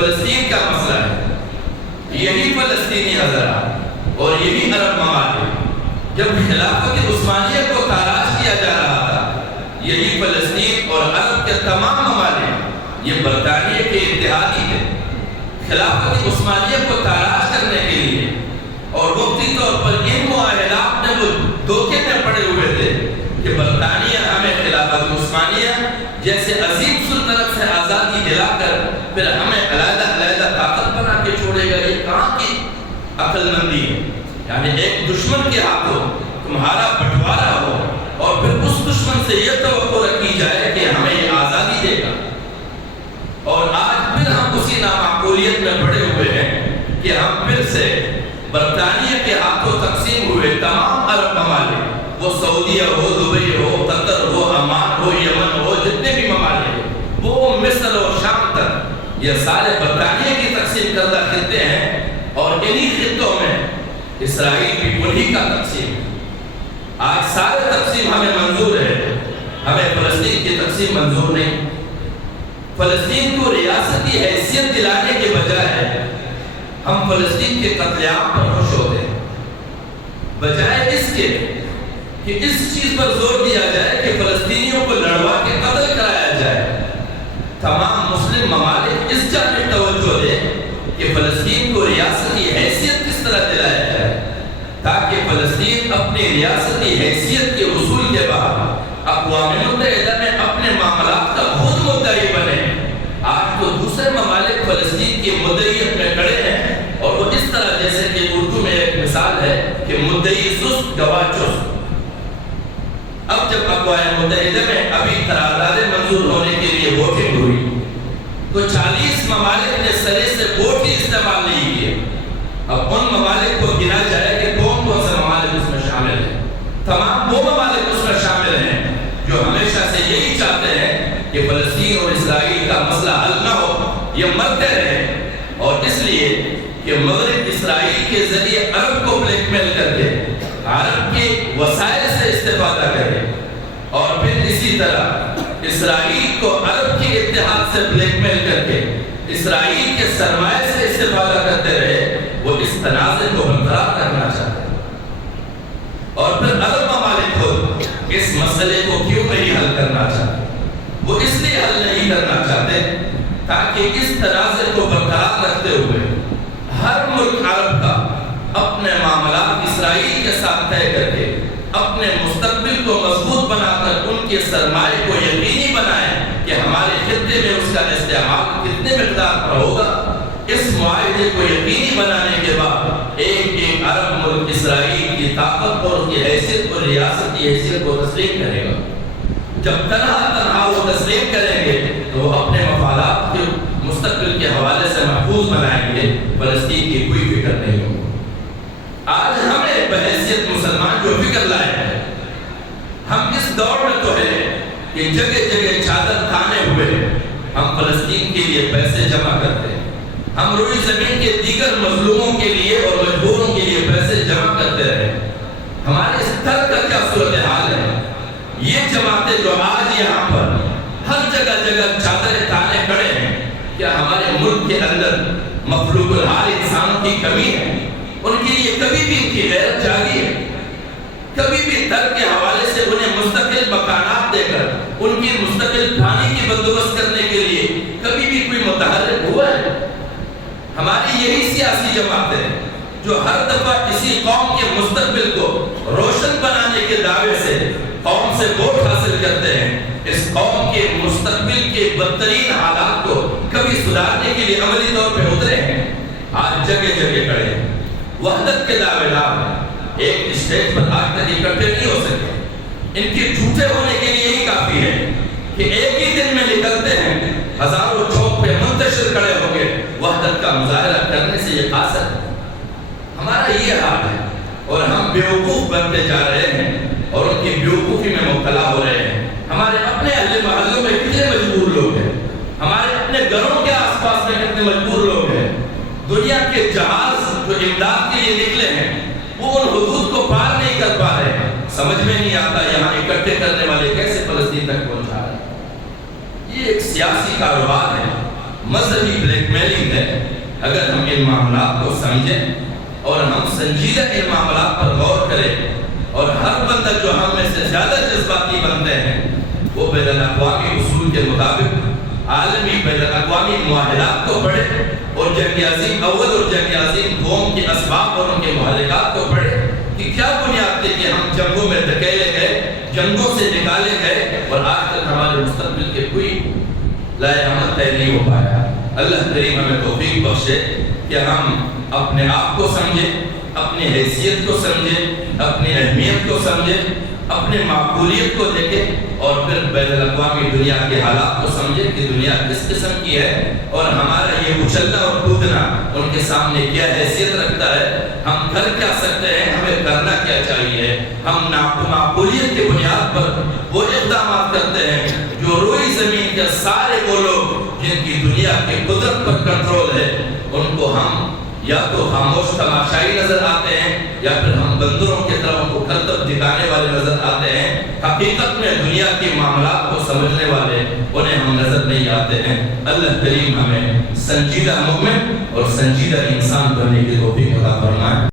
فلسطین کا مسئلہ ہے. یہی فلسطینی حضرات اور یہی عرب ممالک جب خلافت عثمانیہ کو تاراج کیا جا رہا تھا، یہی فلسطین اور عرب کے تمام ممالک یہ برطانیہ کے اتحادی تھے. خلافت عثمانیہ کو تاراج کرنے کے لیے اور وقتی طور پر ان معاہدات میں وہ دھوکے میں پڑے ہوئے تھے کہ برطانیہ ہمیں خلافت عثمانیہ جیسے عظیم سلطنت سے آزادی دلا کر پھر ہمیں علیحدہ طاقت بنا کے چھوڑے گا. یہ کہاں کی عقل مندی ہے؟ یعنی ایک دشمن کے ہاتھوں تمہارا بٹوارا ہو اور پھر اس دشمن سے یہ توقع رکھی جائے کہ ہمیں یہ آزادی دے گا. اور آج پھر ہم اسی نامعقولیت میں پڑے ہوئے ہیں کہ ہم پھر سے برطانیہ کے ہاتھوں تقسیم ہوئے تمام عرب ممالک، وہ سعودیہ ہو، دبئی ہو، قطر ہو، عمان ہو، یمن ہو، جتنے بھی ممالک، وہ مصر اور شام تک، یہ سارے برطانیہ کی تقسیم کردہ خطے ہیں. اور انہی خطوں میں اسرائیل بھی انہی کا تقسیم ہے. آج سارے تقسیم ہمیں منظور ہے، ہمیں فلسطین کی تقسیم منظور نہیں. فلسطین کو ریاستی حیثیت دلانے کے بجائے ہم فلسطین کے قتل عام پر خوش ہوتے ہیں، بجائے اس کے کہ اس چیز پر زور دیا جائے کہ فلسطینیوں کو لڑوا کے قتل کرایا جائے. تمام مسلم ممالک اس جانب توجہ دیں کہ فلسطین کو ریاستی حیثیت کس طرح دلایا جائے تاکہ فلسطین اپنی ریاستی حیثیت کے حصول کے بعد اقوام متحدہ میں اپنے معاملات کا خود مدعی بنے. آج تو دوسرے ممالک فلسطین کی مدعیت میں کھڑے ہیں اور وہ اس طرح جیسے کہ اردو میں ایک مثال ہے کہ مدعی سست گواہ چست. اب جب اقوام متحدہ میں ابھی قراردادیں منظور ہونے کے لیے ووٹنگ ہوئی تو 40 ممالک نے سرے سے ووٹ ہی استعمال نہیں کیے. اب ان ممالک کو گنا جائے کہ کون کون سے ممالک اس میں شامل ہیں. تمام وہ ممالک اس میں شامل ہیں جو ہمیشہ سے یہی چاہتے ہیں کہ فلسطین اور اسرائیل کا مسئلہ حل نہ ہو، یہ مرتے رہے. اور اس لیے کہ مغرب اسرائیل کے ذریعے عرب کو بلیک میل کر کے عرب کے وسائل سے استفادہ کرے اور پھر اسی طرح اسرائیل کو عرب کے اتحاد سے بلیک میل کر کے اسرائیل کے سرمایہ سے استفادہ کرتے رہے. وہ اس تنازع کو برقرار کرنا چاہتے ہیں. اور پھر عرب ممالک خود اس مسئلے کو کیوں نہیں حل کرنا چاہتے؟ وہ اس لیے حل نہیں کرنا چاہتے تاکہ اس تنازع کو برقرار رکھتے ہوئے ہر ملک عرب کا اپنے معاملات اسرائیل کے ساتھ طے کر کے اپنے مستقبل کو مضبوط بنا کر ان کے سرمایہ کو یقینی بنائیں کہ ہمارے خطے میں اس کا استعمال کتنے مقدار پر ہوگا. اس معاہدے کو یقینی بنانے کے بعد ایک عرب ملک اسرائیل کی طاقت اور اس کی حیثیت اور ریاستی حیثیت کو تسلیم کرے گا. جب تنہا وہ تسلیم کریں گے تو وہ اپنے مفادات کے مستقبل کے حوالے سے محفوظ بنائیں گے. فلسطین کی کوئی فکر نہیں ہوگی. آج ہمیں بحیثیت مسلمان جو فکر لائے ہیں، ہم اس دور میں تو ہیں کہ جگہ جگہ چادر تانے ہوئے ہم فلسطین کے لیے پیسے جمع کرتے ہیں. ہم روئی زمین کے دیگر مظلوموں کے لیے اور مجبوروں کے لیے پیسے جمع کرتے رہے. ہمارے اس طرح کا کیا صورتحال ہے؟ یہ جماعتیں جو آج یہاں پر ہر جگہ چادر تانے کھڑے ہیں، کیا ہمارے ملک کے اندر مخلوق الحال انسانوں کی کمی ہے؟ ان کے لیے کبھی بھی ان کی غیرت جاگی ہے؟ کبھی بھی تر کے حوالے سے انہیں مستقل مکانات دے کر ان کی مستقل پانی کی بندوبست کرنے کے لیے کبھی بھی کوئی متحرک ہوا ہے؟ ہماری یہی سیاسی جماعتیں جو ہر دفعہ کسی قوم کے مستقبل کو روشن بنانے کے دعوے سے قوم سے ووٹ حاصل کرتے ہیں، اس قوم کے مستقبل کے بدترین حالات کو کبھی سدھارنے کے لیے عملی طور پہ اترے ہیں. آج جگہ کھڑے ہیں، وحدت کے دعوے دار ہیں، ایک اسٹیج پر آج تک اکٹھے نہیں ہو سکے. ان کے جھوٹے ہونے کے لیے یہی کافی ہے کہ ایک ہی دن میں نکلتے ہیں، ہزاروں چوک پہ منتشر کھڑے ہو کے وحدت کا مظاہرہ کرنے سے یہ قاصر ہے. ہمارا یہ حال ہے اور ہم بیوقوف بنتے جا رہے ہیں اور ان کی بیوقوفی میں مبتلا ہو رہے ہیں. ہمارے اپنے اہل محلوں میں کتنے مجبور لوگ ہیں، ہمارے اپنے گھروں کے آس پاس میں کتنے مجبور لوگ ہیں. دنیا کے جہاز جو امداد کے لیے نکلے ہیں وہ ان حدود کو پار نہیں کر پا رہے ہیں. سمجھ میں نہیں آتا یہاں اکٹھے کرنے والے کیسے فلسطین تک پہنچا رہے ہیں. یہ ایک سیاسی کاروبار ہے مذہبی بلیک میلنگ ہے۔ اگر ہم ان معاملات کو سمجھیں اور ہم سنجیدہ ان معاملات پر غور کریں، اور ہر بندہ جو ہم میں سے زیادہ جذباتی بنتے ہیں وہ بین الاقوامی اصول کے مطابق عالمی بین الاقوامی معاہدات کو پڑھے، اور جنگ عظیم اول اور جنگ عظیم دوم کے اسباب اور ان کے محرکات کو پڑھے کہ کیا بنیاد تھی کہ ہم جنگوں میں دھکیلے گئے، جنگوں سے نکالے گئے، اور آج تک ہمارے مستقبل کے کوئی لائے عمل طے نہیں ہو پایا۔ اللہ کریم ہمیں توفیق بخشے کہ ہم اپنے آپ کو سمجھیں، اپنی حیثیت کو سمجھیں، اپنی اہمیت کو سمجھیں، اپنے معقولیت کو دیکھیں، اور پھر بین الاقوامی دنیا کے حالات کو سمجھیں کہ دنیا کس قسم کی ہے، اور ہمارا یہ اچھلنا اور کودنا ان کے سامنے کیا حیثیت رکھتا ہے، ہم کر کیا سکتے ہیں، ہمیں کرنا کیا چاہیے۔ ہم معقولیت کی بنیاد پر وہ اقدامات کرتے ہیں جو روئی زمین کے سارے وہ لوگ جن کی دنیا کی قدرت پر کنٹرول ہے، ان کو ہم یا تو خاموش تماشائی نظر آتے ہیں، یا پھر ہم بندروں کی طرح ان کو کرتب دکھانے والے نظر آتے ہیں۔ حقیقت میں دنیا کے معاملات کو سمجھنے والے انہیں ہم نظر نہیں آتے ہیں۔ اللہ کریم ہمیں سنجیدہ مومن اور سنجیدہ انسان بننے کی توفیق عطا فرمائے۔